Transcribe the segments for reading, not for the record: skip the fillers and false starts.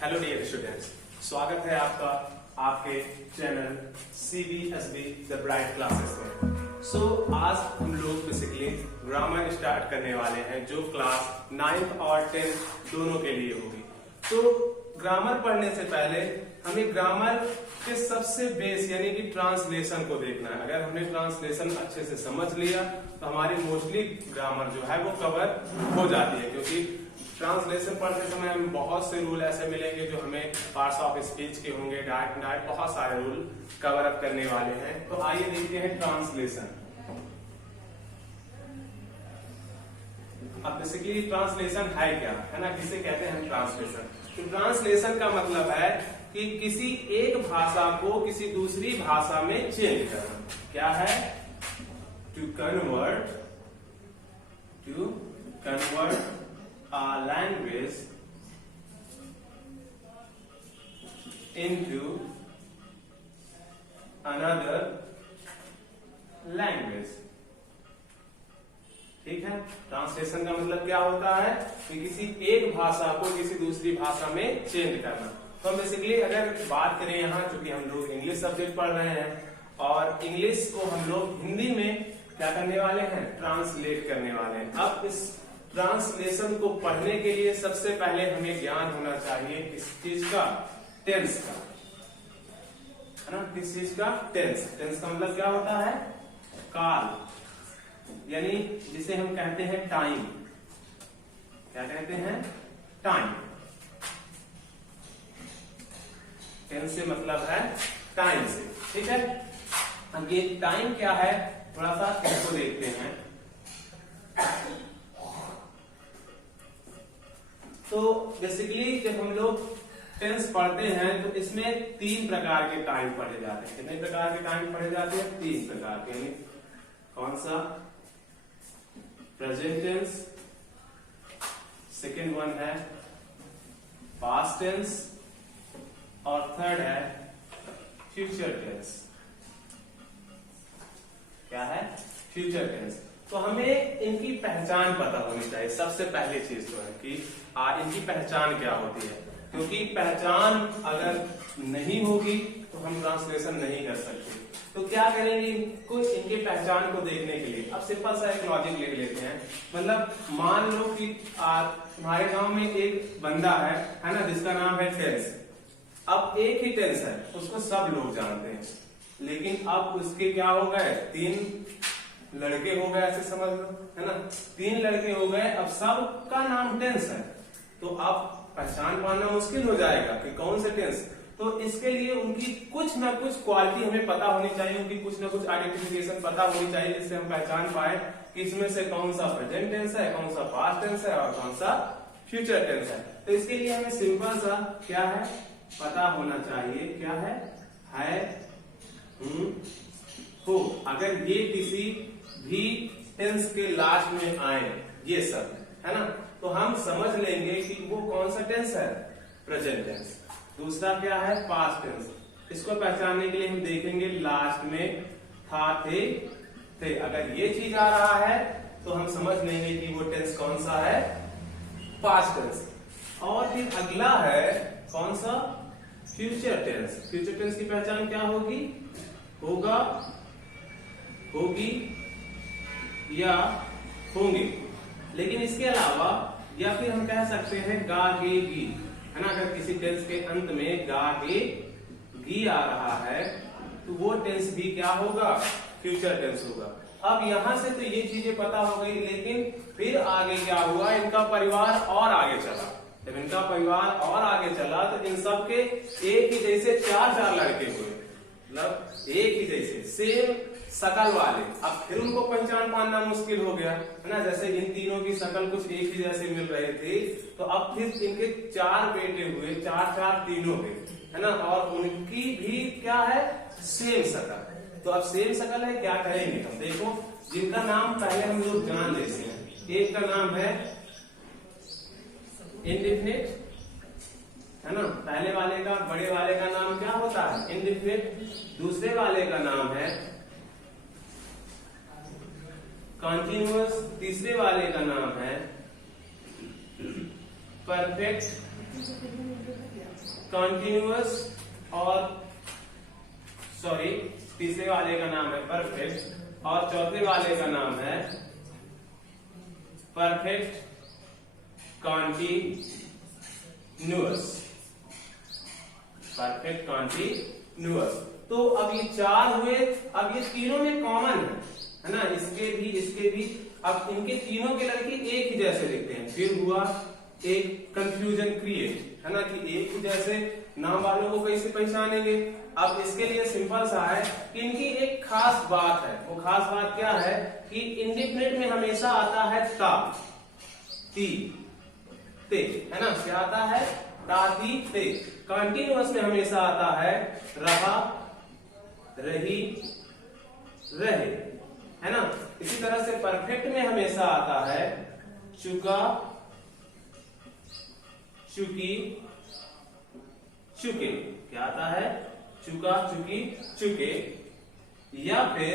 Hello dear students, स्वागत है आपका आपके channel CBSB the bright classes में। आज हम लोग बेसिकली ग्रामर स्टार्ट करने वाले हैं जो क्लास 9th और 10th दोनों के लिए होगी। तो ग्रामर पढ़ने से पहले हमें ग्रामर के सबसे बेस यानी कि ट्रांसलेशन को देखना है। अगर हमने ट्रांसलेशन अच्छे से समझ लिया तो हमारी मोस्टली ग्रामर जो है वो कवर हो जाती है, क्योंकि ट्रांसलेशन पढ़ते समय हमें बहुत से रूल ऐसे मिलेंगे जो हमें पार्ट्स ऑफ स्पीच के होंगे, डायरेक्ट बहुत सारे रूल कवर अप करने वाले हैं। तो आइए देखते हैं ट्रांसलेशन। अब बेसिकली ट्रांसलेशन है क्या, है ना, किसे कहते हैं ट्रांसलेशन। तो ट्रांसलेशन का मतलब है कि किसी एक भाषा को किसी दूसरी भाषा में चेंज करना। क्या है? To convert a language into another language। ठीक है, ट्रांसलेशन का मतलब क्या होता है कि किसी एक भाषा को किसी दूसरी भाषा में चेंज करना। तो बेसिकली अगर बात करें यहाँ, चूंकि हम लोग इंग्लिश सब्जेक्ट पढ़ रहे हैं और इंग्लिश को हम लोग हिंदी में क्या करने वाले हैं, ट्रांसलेट करने वाले हैं। अब इस ट्रांसलेशन को पढ़ने के लिए सबसे पहले हमें ज्ञान होना चाहिए किस चीज का, टेंस का, है ना। किस चीज का? टेंस। टेंस का मतलब क्या होता है? काल, यानी जिसे हम कहते हैं टाइम। क्या कहते हैं? टाइम। टेंस से मतलब है टाइम से। ठीक है, अब ये टाइम क्या है थोड़ा सा इसको देखते हैं। तो बेसिकली जब हम लोग टेंस पढ़ते हैं तो इसमें 3 प्रकार के टाइम पढ़े जाते हैं। कितने प्रकार के टाइम पढ़े जाते हैं? 3 प्रकार के। कौन सा? प्रेजेंट टेंस, सेकेंड वन है पास्ट टेंस और थर्ड है फ्यूचर टेंस। क्या है? Future tense. तो हमें इनकी पहचान पता होनी चाहिए। सबसे पहली चीज तो है कि इनकी पहचान क्या होती है, क्योंकि पहचान अगर नहीं होगी तो हम ट्रांसलेशन नहीं कर सकते। तो क्या करेंगे, इनके पहचान को देखने के लिए अब सिंपल सा एक लॉजिक लिख लेते हैं। मतलब मान लो कि तुम्हारे गांव में एक बंदा है ना, जिसका नाम है टेंस। अब एक ही टेंस है, उसको सब लोग जानते हैं, लेकिन अब उसके क्या हो गए, 3 लड़के हो गए, ऐसे समझ लो, है ना। 3 लड़के हो गए, अब सबका नाम टेंस है, तो अब पहचान पाना मुश्किल हो जाएगा कि कौन से टेंस। तो इसके लिए उनकी कुछ ना कुछ क्वालिटी हमें पता होनी चाहिए, उनकी कुछ ना कुछ आइडेंटिफिकेशन पता होनी चाहिए, जिससे हम पहचान पाए कि इसमें से कौन सा प्रेजेंट टेंस है, कौन सा पास्ट टेंस है और कौन सा फ्यूचर टेंस है। तो इसके लिए हमें सिंपल सा क्या है पता होना चाहिए। क्या है? हो। अगर ये किसी भी टेंस के लास्ट में आए, ये सब, है ना, तो हम समझ लेंगे कि वो कौन सा टेंस है, प्रेजेंट टेंस। दूसरा क्या है? Past tense. इसको पहचानने के लिए हम देखेंगे लास्ट में था, थे। अगर ये चीज आ रहा है तो हम समझ लेंगे कि वो टेंस कौन सा है, पास्ट टेंस। और फिर अगला है कौन सा, फ्यूचर टेंस। फ्यूचर टेंस की पहचान क्या होगी? होगा, होगी या होंगे। लेकिन इसके अलावा या फिर हम कह सकते हैं गागेगी, है ना। अगर किसी टेंस के अंत में गागेगी आ रहा है तो वो टेंस भी क्या होगा, फ्यूचर टेंस होगा। अब यहां से तो ये चीजें पता हो गई, लेकिन फिर आगे क्या हुआ, इनका परिवार और आगे चला। जब इनका परिवार और आगे चला तो इन सब के एक ही जैसे 4 लड़के हुए, मतलब एक ही जैसे सेम शकल वाले। अब फिर उनको पहचान पाना मुश्किल हो गया, है ना। जैसे इन तीनों की शकल कुछ एक ही जैसे मिल रहे थे, तो अब फिर इनके 4 बेटे हुए, 4 तीनों के, है ना, और उनकी भी क्या है, सेम शकल। तो अब सेम शकल है, क्या करेंगे हम, देखो जिनका नाम पहले हम लोग जान लेते हैं। एक का नाम है इंडेफिनिट, है ना, पहले वाले का, बड़े वाले का नाम क्या होता है, इंडेफिनिट। दूसरे वाले का नाम है कॉन्टिन्यूअस, तीसरे वाले का नाम है परफेक्ट, कॉन्टिन्यूअस और सॉरी तीसरे वाले का नाम है परफेक्ट और चौथे वाले का नाम है परफेक्ट कॉन्टिन्यूअस। Perfect continuous. तो अब ये चार हुए, अब ये तीनों में कॉमन है ना, इसके भी। अब इनके तीनों के लड़के एक ही जैसे लिखते हैं, फिर हुआ एक कंफ्यूजन क्रिएट, है ना, कि एक ही जैसे नाम वालों को कैसे पहचानेंगे। अब इसके लिए सिंपल सा है कि इनकी एक खास बात है। वो खास बात क्या है कि इंडिफिनिट में हमेशा आता है ता, ती, ते, है ना, क्या आता है ता, ती, ते। कंटिन्यूअस में हमेशा आता है रहा, रही, रहे, है ना। इसी तरह से परफेक्ट में हमेशा आता है चुका, चुकी, चुके। क्या आता है चुका, चुकी, चुके। या फिर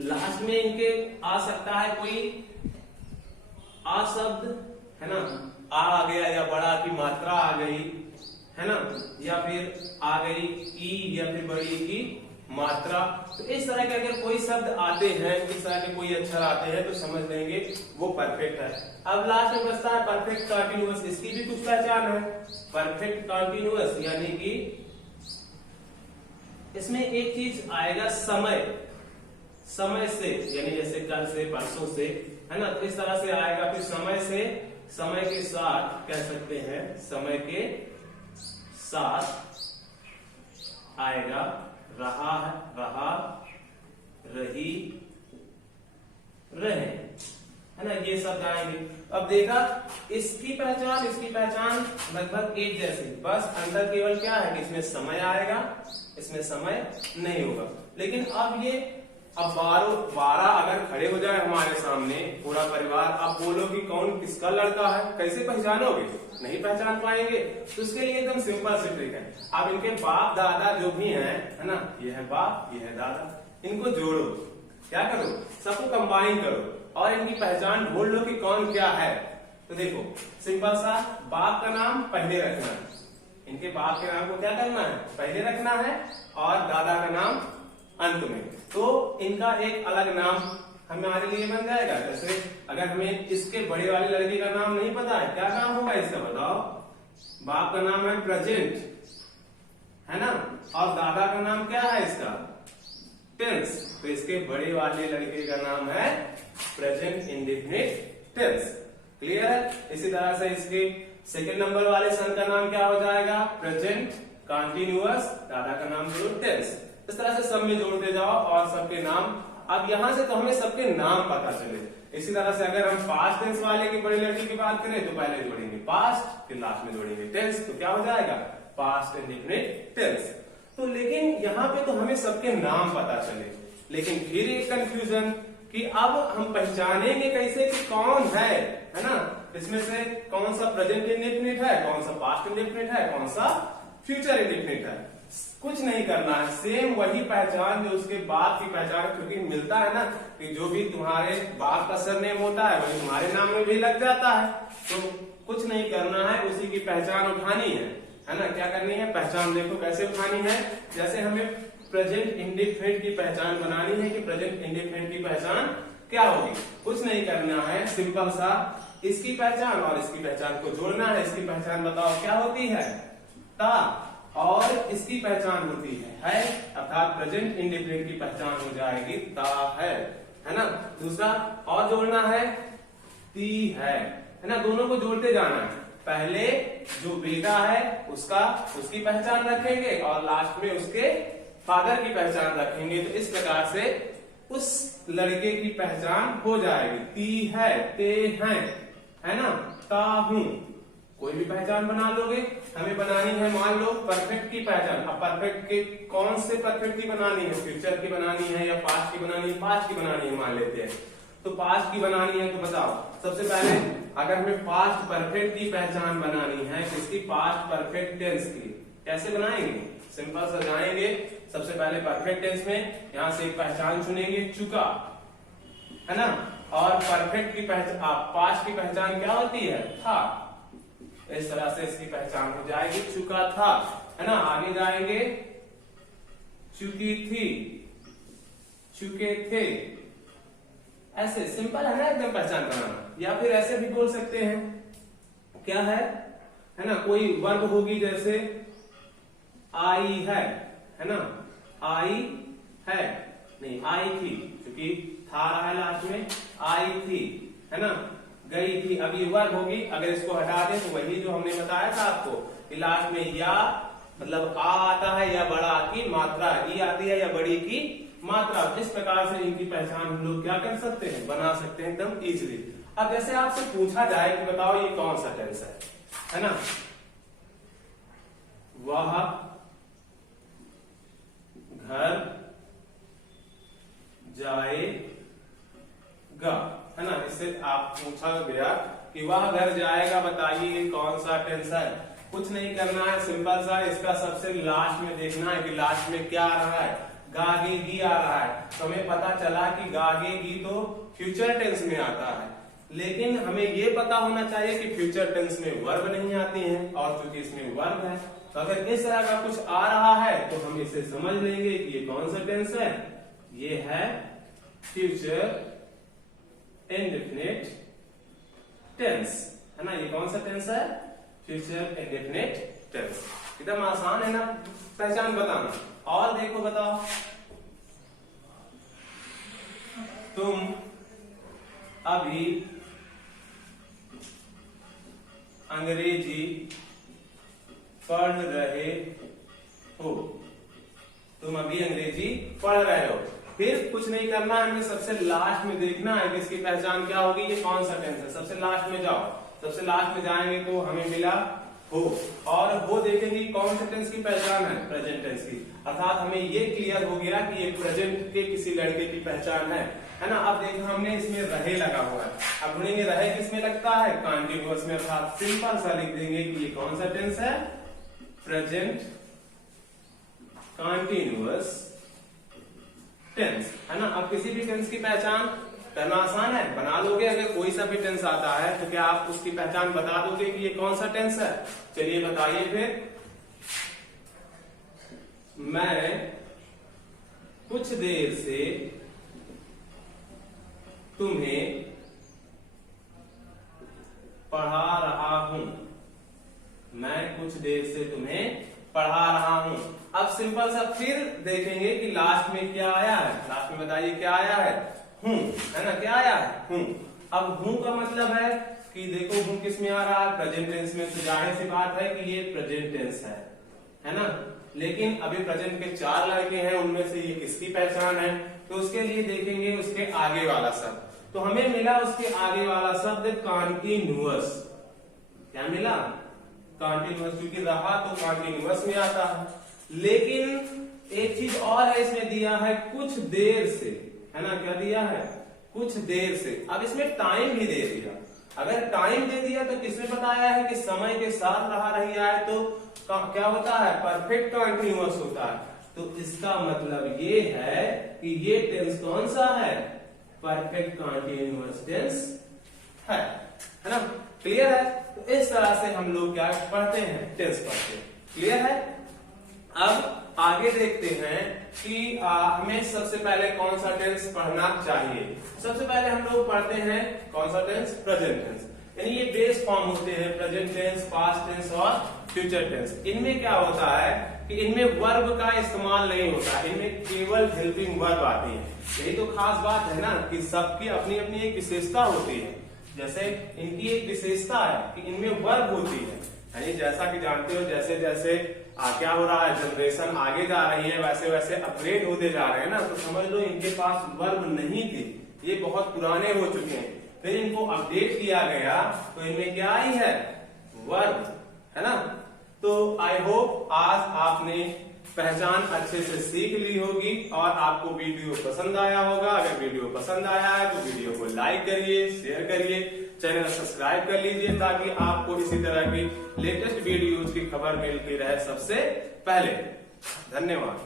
लास्ट में इनके आ सकता है कोई आ शब्द, है ना, आ गया या बड़ा की मात्रा आ गई, है ना, या फिर आ गई ई या फिर बड़ी की मात्रा। तो इस तरह के अगर कोई शब्द आते हैं, इस तरह के कोई अक्षर आते हैं तो समझ लेंगे वो परफेक्ट है। अब लास्ट में बचता है परफेक्ट कॉन्टिन्यूअस। इसकी भी कुछ पहचान है। परफेक्ट कॉन्टिन्यूअस यानी कि इसमें एक चीज आएगा समय, समय से, यानी जैसे कल से, परसों से, है ना, तो इस तरह से आएगा। फिर समय से, समय के साथ कह सकते हैं, समय के साथ आएगा रहा, रहा, रही, रहे, है ना, ये सब आएंगे। अब देखा इसकी पहचान लगभग एक जैसी, बस अंतर केवल क्या है कि इसमें समय आएगा, इसमें समय नहीं होगा। लेकिन अब ये अब 12 अगर खड़े हो जाए हमारे सामने पूरा परिवार, आप बोलो कि कौन किसका लड़का है, कैसे पहचानोगे? नहीं पहचान पाएंगे। तो उसके लिए एकदम सिंपल सी ट्रिक है। आप इनके बाप दादा जो भी हैं, है ना, ये है बाप, ये है दादा, इनको जोड़ो। क्या करो? सबको कंबाइन करो और इनकी पहचान ढूंढ लो कि कौन क्या है। तो देखो सिंपल सा, बाप का नाम पहले रखना है, इनके बाप के नाम को क्या करना है? पहले रखना है, और दादा का नाम अंत में। तो इनका एक अलग नाम हमारे लिए बन जाएगा। जैसे अगर हमें इसके बड़े वाले लड़के का नाम नहीं पता है, क्या नाम होगा इसका बताओ? बाप का नाम है प्रेजेंट, है ना, और दादा का नाम क्या है इसका? टेंस। तो इसके बड़े वाले लड़के का नाम है प्रेजेंट इंडेफिनिट टेंस। क्लियर है? इसी तरह से इसके सेकंड नंबर वाले सन का नाम क्या हो जाएगा? प्रेजेंट कंटिन्यूअस, दादा का नाम जो टेंस। इस तरह से सब में जोड़ते जाओ और सबके नाम। अब यहां से तो हमें सबके नाम पता चले। इसी तरह से अगर हम पास्ट टेंस वाले की बड़े लड़के की बात करें तो पहले जोड़ेंगे पास्ट, फिर लास्ट में जोड़ेंगे टेंस, तो क्या हो जाएगा? Past indefinite tense. तो लेकिन यहाँ पे तो हमें सबके नाम पता चले, लेकिन फिर एक कंफ्यूजन कि अब हम पहचानेंगे कैसे कि कौन है ना, इसमें से कौन सा प्रेजेंट इंडेफिनिट है, कौन सा पास्ट इंडेफिनिट है, कौन सा फ्यूचर इंडेफिनिट है। कुछ नहीं करना है, सेम वही पहचान जो उसके बाप की पहचान, क्योंकि मिलता है ना कि जो भी तुम्हारे बाप का सरनेम होता है वही तुम्हारे नाम में भी लग जाता है। तो कुछ नहीं करना है, उसी की पहचान उठानी है ना। क्या करनी है? पहचान देखो कैसे उठानी है। जैसे हमें प्रेजेंट इंडेफिनिट की पहचान बनानी है कि प्रेजेंट इंडेफिनिट की पहचान क्या होगी। कुछ नहीं करना है, सिंपल सा इसकी पहचान और इसकी पहचान को जोड़ना है। इसकी पहचान बताओ क्या होती है? ता, और इसकी पहचान होती है, अर्थात प्रेजेंट इंडेफिनिट की पहचान हो जाएगी ता है ना। दूसरा और जोड़ना है ती है ना। दोनों को जोड़ते जाना है। पहले जो बेटा है उसकी पहचान रखेंगे और लास्ट में उसके फादर की पहचान रखेंगे। तो इस प्रकार से उस लड़के की पहचान हो जाएगी। ती है, ते हैं, है ना, ता हूं। कोई भी पहचान बना लोगे। हमें बनानी है मान लो परफेक्ट की पहचान। अब परफेक्ट के कौन से परफेक्ट की बनानी है? फ्यूचर की बनानी है या पास्ट की बनानी है? पास्ट की बनानी है मान लेते हैं। तो पास्ट की बनानी है तो बताओ, सबसे पहले अगर हमें पास्ट परफेक्ट की पहचान बनानी है तो इसकी पास्ट परफेक्ट टेंस की कैसे बनाएंगे? सिंपल सा जाएंगे सबसे पहले परफेक्ट टेंस में, यहां से एक पहचान चुनेंगे चुका, है ना, और परफेक्ट की पहचान पास्ट की पहचान क्या होती है? था। इस तरह से इसकी पहचान हो जाएगी। चुका था, है ना, आगे जाएंगे चुकी थी, चुके थे, ऐसे सिंपल है ना एकदम पहचान बनाना। या फिर ऐसे भी बोल सकते हैं, क्या है ना, कोई वर्ब होगी जैसे आई है ना, आई है, नहीं आई थी, क्योंकि था रहा है लास्ट में, आई थी, है ना, गई थी। अब ये वर्ब होगी, अगर इसको हटा दें तो वही जो हमने बताया था आपको कि लास्ट में या मतलब आ आता है या बड़ा की मात्रा, ई आती है या बड़ी की मात्रा। इस प्रकार से इनकी पहचान हम लोग क्या कर सकते हैं, बना सकते हैं एकदम इजीली। अब जैसे आपसे पूछा जाए कि बताओ ये कौन सा टेंस है ना, वह घर जाएगा, है ना, इससे आप पूछा गया कि वह घर जाएगा, बताइए ये कौन सा टेंस है। कुछ नहीं करना है, सिंपल सा, इसका सबसे लास्ट में देखना है कि लास्ट में क्या आ रहा है, गागेगी आ रहा है। तो हमें पता चला कि गागेगी तो फ्यूचर टेंस में आता है, लेकिन हमें ये पता होना चाहिए कि फ्यूचर टेंस में वर्ब नहीं आती है, और चूंकि इसमें वर्ब है तो अगर इस तरह का कुछ आ रहा है तो हम इसे समझ लेंगे कि ये कौन सा टेंस है, ये है फ्यूचर इंडेफिनिट टेंस, है ना। ये कौन सा टेंस है, फ्यूचर इंडेफिनिट टेंस। एकदम आसान है ना पहचान बताना। और देखो बताओ, तुम अभी अंग्रेजी पढ़ रहे हो, तुम अभी अंग्रेजी पढ़ रहे हो। फिर कुछ नहीं करना है, हमें सबसे लास्ट में देखना है कि इसकी पहचान क्या होगी, ये कौन सा टेंस है। सबसे लास्ट में जाओ, सबसे लास्ट में जाएंगे तो हमें मिला हो, और हो देखेंगे कौन सा टेंस की पहचान है, प्रेजेंट टेंस की। अर्थात हमें ये क्लियर हो गया कि ये प्रेजेंट के किसी लड़के की पहचान है ना। अब देखो हमने इसमें रहे लगा हुआ है, अब ढूंढेंगे रहे किसमें लगता है, कंटिन्यूअस में। अर्थात सिंपल सा लिख देंगे कि ये कौन सा टेंस है, प्रेजेंट कंटिन्यूअस टेंस, है ना। अब किसी भी टेंस की पहचान करना आसान है, बना लोगे। अगर कोई सा भी टेंस आता है तो क्या आप उसकी पहचान बता दोगे कि ये कौन सा टेंस है। चलिए बताइए फिर। मैं कुछ देर से तुम्हें पढ़ा रहा हूं, मैं कुछ देर से तुम्हें पढ़ा रहा हूं। अब सिंपल सा फिर देखेंगे कि लास्ट में क्या आया है, लास्ट में बताइए क्या आया है, हूं, है ना, क्या आया है, हूं। अब हूं का मतलब है कि देखो हूं किस में आ रहा है, प्रेजेंट टेंस में। तो जाहिर सी बात है कि ये प्रेजेंट टेंस है ना। लेकिन अभी प्रेजेंट के 4 लड़के हैं, उनमें से ये किसकी पहचान है, तो उसके लिए देखेंगे उसके आगे वाला शब्द। तो हमें मिला उसके आगे वाला शब्द कंटिन्यूअस। क्या मिला, कंटिन्यूअस, क्योंकि रहा तो कंटिन्यूअस में आता है। लेकिन एक चीज और है, इसमें दिया है कुछ देर से, है ना। क्या दिया है, कुछ देर से। अब इसमें टाइम भी दे दिया। अगर टाइम दे दिया तो किसने बताया है कि समय के साथ रहा है, तो क्या होता है, परफेक्ट कंटिन्यूअस होता है। तो इसका मतलब ये है कि ये टेंस कौन सा है, परफेक्ट कंटिन्यूअस टेंस है ना। क्लियर है। तो इस तरह से हम लोग क्या पढ़ते हैं, टेंस पढ़ते हैं। क्लियर है। अब आगे देखते हैं कि हमें सबसे पहले कौन सा टेंस पढ़ना चाहिए। सबसे पहले हम लोग पढ़ते हैं कौन सा टेंस, प्रेजेंट टेंस। यानी ये बेस फॉर्म होते हैं, प्रेजेंट टेंस, पास्ट टेंस और फ्यूचर टेंस। इनमें क्या होता है कि इनमें वर्ब का इस्तेमाल नहीं होता, इनमें केवल हेल्पिंग वर्ब आती है। यही तो खास बात है ना कि सबकी अपनी अपनी एक विशेषता होती है। जैसे इनकी एक विशेषता है कि इनमें वर्ब होती है, यानी जैसा कि जानते हो जैसे जैसे क्या हो रहा है, जनरेशन आगे जा रही है, वैसे वैसे अपग्रेड होते जा रहे हैं ना। तो समझ लो इनके पास वर्ब नहीं थी, ये बहुत पुराने हो चुके हैं। फिर इनको अपडेट किया गया तो इनमें क्या आई है, वर्ब, है ना। तो आई होप आज आपने पहचान अच्छे से सीख ली होगी और आपको वीडियो पसंद आया होगा। अगर वीडियो पसंद आया है तो वीडियो को लाइक करिए, शेयर करिए, चैनल सब्सक्राइब कर लीजिए ताकि आपको इसी तरह की लेटेस्ट वीडियोज की खबर मिलती रहे सबसे पहले। धन्यवाद।